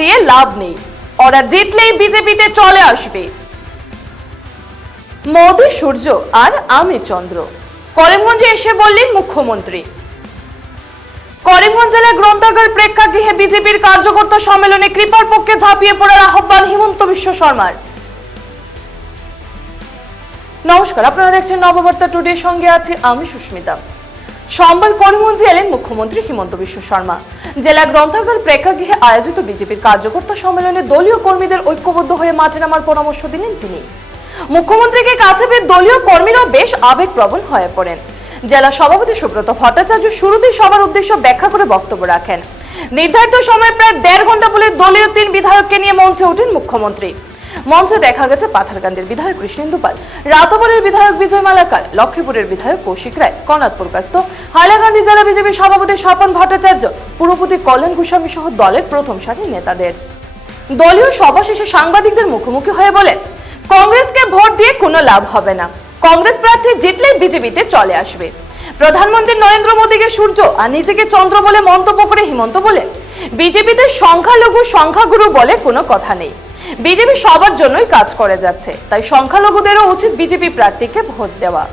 দিয়ে লাভ নেই, ওরা জিতলেই বিজেপিতে চলে আসবে। মোদি সূর্য আর আমি চন্দ্র, করিমগঞ্জে এসে বললেন মুখ্যমন্ত্রী। করিমগঞ্জ জেলার গ্রন্থাগার প্রেক্ষাগৃহে বিজেপির কার্যকর্তা সম্মেলনে কৃপার পক্ষে ঝাঁপিয়ে পড়ার আহ্বান হিমন্ত বিশ্ব শর্মার। নমস্কার, আপনারা দেখছেন নববার্তা টুডে, সঙ্গে আছি আমি সুস্মিতা। সোমবার করিমগঞ্জে এলেন মুখ্যমন্ত্রী হিমন্ত বিশ্ব শর্মা। জেলা গ্রন্থাগার প্রেক্ষাগৃহে আয়োজিত বিজেপির কার্যকর্তা সম্মেলনে দলীয় কর্মীদের ঐক্যবদ্ধ হয়ে মাঠে নামার পরামর্শ দিলেন তিনি। মুখ্যমন্ত্রীকে কাছে পেয়ে দলীয় কর্মীরাও বেশ আবেগপ্রবণ হয়ে পড়েন। জেলা সভাপতি সুব্রত ভট্টাচার্য শুরুতেই সবার উদ্দেশ্য ব্যাখ্যা করে বক্তব্য রাখেন। নির্ধারিত সময় প্রায় 1.5 ঘন্টা বলে দলীয় 3 বিধায়ককে নিয়ে মঞ্চে ওঠেন মুখ্যমন্ত্রী। মঞ্চে দেখা গেছে পাথারকান্দির বিধায়ক কৃষ্ণেন্দু পাল, রাতবরের বিধায়ক বিজয় মালাকার, লক্ষ্মীপুরের বিধায়ক কৌশিক রায়, কর্ণাটপুর কাস্ত, হাইলাকান্দি জেলা বিজেপির সভাপতি স্বপন ভট্টাচার্য, পুরপতি কল্যাণ গোস্বামী সহ দলের প্রথম সারির নেতাদের। দলীয় সভা শেষে সাংবাদিকদের মুখোমুখি হয়ে বলেন, কংগ্রেসকে ভোট দিয়ে কোনো লাভ হবে না, কংগ্রেস প্রার্থী জিতলেই বিজেপিতে চলে আসবে। প্রধানমন্ত্রী নরেন্দ্র মোদীকে সূর্য আর নিজেকে চন্দ্র বলে মন্তব্য করে হিমন্ত বলেন, বিজেপিতে সংখ্যালঘু সংখ্যাগুরু বলে কোনো কথা নেই, বিজেপি সবার জন্যই কাজ করে যাচ্ছে, তাই সংখ্যালঘুদেরও উচিত বিজেপি প্রার্থীকে ভোট দেওয়া।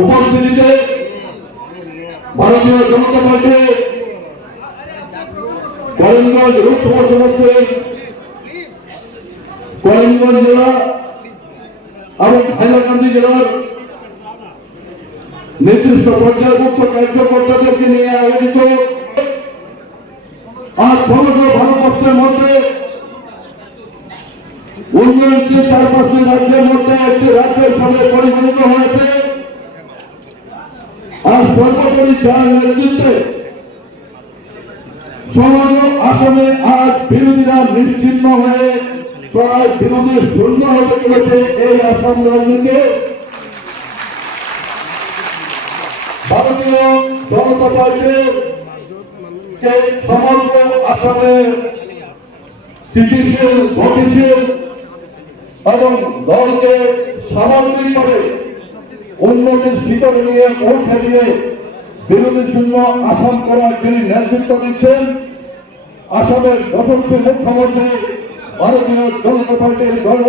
উপস্থিতিতে ভারতীয় জনতা পার্টি করিমগঞ্জ লোকসভা সমষ্টির করিমগঞ্জ জেলা এবং হাইলাকান্দি জেলার নির্দিষ্ট পর্যায়ভুক্ত কার্যকর্তাদেরকে নিয়ে আয়োজিত আর সমগ্র ভারতবর্ষের মধ্যে উন্নয়নশীল 4-5টি রাজ্যের মধ্যে একটি রাজ্যের সাথে পরিগণিত হয়েছে। আর সর্বোপরি যার নেতৃত্বে সমগ্র আসামে আজ বিরোধীরা নিশ্চিহ্ন হয়ে প্রায় বিরোধী শূন্য হতে চলেছে। এই আসাম রাজ্যকে ভারতীয় জনতা পার্টির সমগ্র আসামে স্থিতিশীল, গতিশীল এবং দলকে সামগ্রিকভাবে উন্নতির শিখরে নিয়ে পৌঁছে দিয়ে বিরোধী শূন্য আসাম করার যিনি নেতৃত্ব দিচ্ছেন, আসামের যশস্বী মুখ্যমন্ত্রী ভারতীয় জনতা পার্টির গর্ব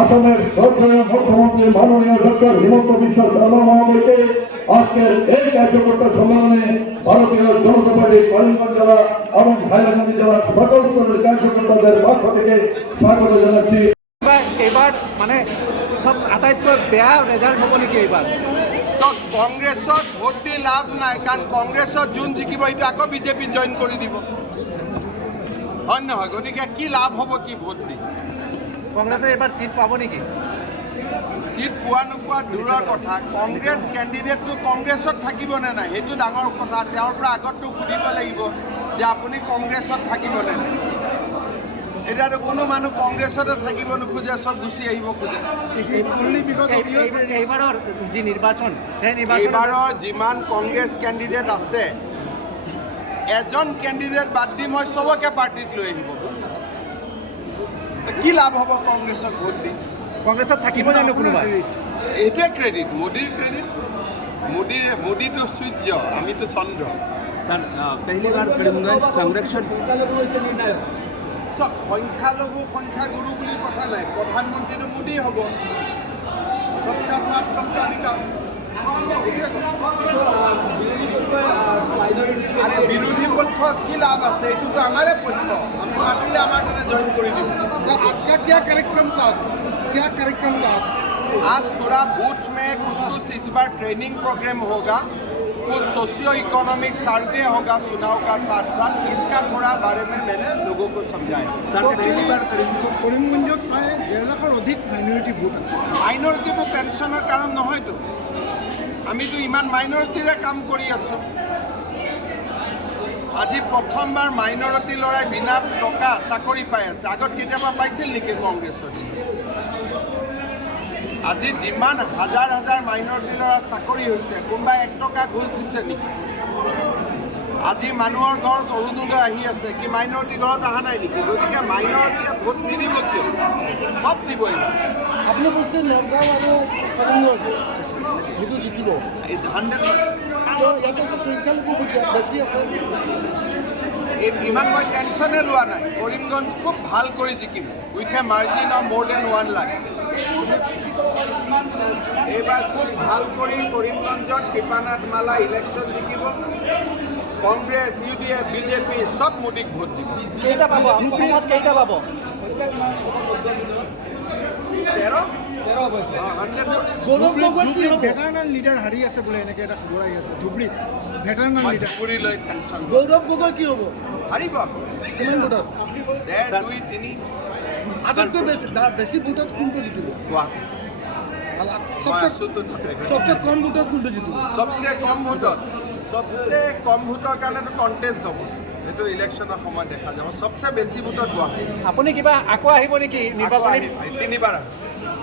আসামের শ্রদ্ধেয় মুখ্যমন্ত্রী মাননীয় ডক্টর হিমন্ত বিশ্ব শর্মা মহোদয়কে আজকের এই কার্যকর্তা সম্মেলনে ভারতীয় জনতা পার্টির করিমগঞ্জ জেলা এবং হাইলাকান্দি জেলার সকল স্তরের কার্যকর্তাদের পক্ষ থেকে স্বাগত জানাচ্ছি। এবার মানে সব আটাইতকৈ বেয়া রেজাল্ট হ'ব নেকি এইবাৰ? কংগ্ৰেছত ভোট দি লাভ নাই, কাৰণ কংগ্ৰেছত যোন জিকিব সেইটো আকৌ বিজেপিত জইন কৰি দিব, হয় নহয়? গতিকে কি লাভ হ'ব কি ভোট দি? কংগ্ৰেছে এইবাৰ চিট পাব নেকি? চিট পোৱা নোপোৱা দূৰৰ কথা, কংগ্ৰেছ কেণ্ডিডেটটো কংগ্ৰেছত থাকিব নে নাই সেইটো ডাঙৰ কথা। তেওঁৰ পৰা আগতটো সুধিব লাগিব যে আপুনি কংগ্ৰেছত থাকিব নে নাই। এতিয়াতো কোনো মানুহ কংগ্ৰেছতে থাকিব নোখোজে, চব গুচি আহিব খোজে। এইবাৰৰ যি নিৰ্বাচন, এইবাৰৰ যিমান কংগ্ৰেছ কেণ্ডিডেট আছে, এজন কেণ্ডিডেট বাদ দি মই চবকে পাৰ্টিত লৈ আহিব। কি লাভ হ'ব কংগ্ৰেছক ভোট দি? কংগ্ৰেছত থাকিব জানো কোনোবা? এইটোৱে ক্ৰেডিট, মোদীৰ ক্ৰেডিট। মোদীটো সূৰ্য, আমিতো চন্দ্ৰ। পহলি বাৰ করিমগঞ্জ সংৰক্ষণ চব সংখ্যালঘু সংখ্যাগুৰু বুলি কথা নাই, প্ৰধানমন্ত্ৰীটো মোদী হ'ব। সবকা সাথ সবকা বিকাশ, আরে বিরোধী পক্ষ কি লাভ আছে? এইটুকু আমারে পক্ষ, আমি মাতিলে আমার জয়েন করে দিব। आज का क्या कार्यक्रम था? क्या कार्यक्रम था आज? आज थोड़ा बूथ में कुछ इस बार ट्रेनिंग प्रोग्राम होगा कुछ सोशियो इकोनॉमिक सर्वे होगा चुनाव का साथ साथ, इसका थोड़ा बारे में मैंने लोगों को समझाया। কৰিমগঞ্জত প্ৰায় 1.5 লাখৰ অধিক মাইনৰিটি ভোট আছে। মাইনৰিটিটো টেনশ্যনৰ কাৰণ নহয়তো, আমিতো ইমান মাইনৰিটিৰে কাম কৰি আছোঁ। আজি প্ৰথমবাৰ মাইনৰিটি ল'ৰাই বিনা টকা চাকৰি পাই আছে। আগত কেতিয়াবা পাইছিল নেকি কংগ্ৰেছৰ? আজি যিমান হাজাৰ হাজাৰ মাইনৰিটি ল'ৰা চাকৰি হৈছে, কোনোবাই 1 টকা ঘোষ দিছে নেকি? আজি মানুহৰ ঘৰত অৰুণোদয় আহি আছে, কি মাইনৰিটি ঘৰত অহা নাই নেকি? গতিকে মাইনৰিটিয়ে ভোট নিদিব কিয়? চব দিব এইবাৰ। আপুনি কৈছে নগাঁও আৰু কৰিমগঞ্জ সেইটো জিকিব। 100%। ইয়াতে সংখ্যালঘু বেছি আছে। ইমান মই টেনশ্যনে লোৱা নাই। কৰিমগঞ্জ খুব ভাল কৰি জিকিম, উইথ এ মাৰ্জিন অফ মোৰ দেন 1 লাখ। এইবাৰ খুব ভাল কৰি কৰিমগঞ্জত কৃপানাথ মালা ইলেকশ্যন জিকিব। কংগ্ৰেছ, UDF, BJP চব মোদীক ভোট দিব। কেইটা পাব অসমত, কেইটা পাব? 13? 100%। ভেটাৰনাল লিডাৰ হাৰি আছে বোলে, এনেকৈ এটা খবৰ আহি আছে ধুবুৰীত। ভেটাৰনাল মই লিডাৰ ধুবুৰীলৈ টেনশ্যন গৌৰৱ গগৈ কি হ'ব? হাৰিব। কিমান ভোটত? 1, 2, 3 আটাইতকৈ বেছি ভোটত কোনটো জিকিব? গুৱাহাটী। মই সবচে আছোতো তাতে। সবচে কম ভোটত কোনটো জিকিব? সবচে কম ভোটৰ কাৰণেতো কণ্টেষ্ট হ'ব, এইটো ইলেকশ্যনৰ সময়ত দেখা যাব। সবচে বেছি ভোটত গুৱাহাটী। আপুনি কিবা আকৌ আহিব নেকি আকৌ নিৰ্বাচনী? আহিম, 3বাৰ আহিম।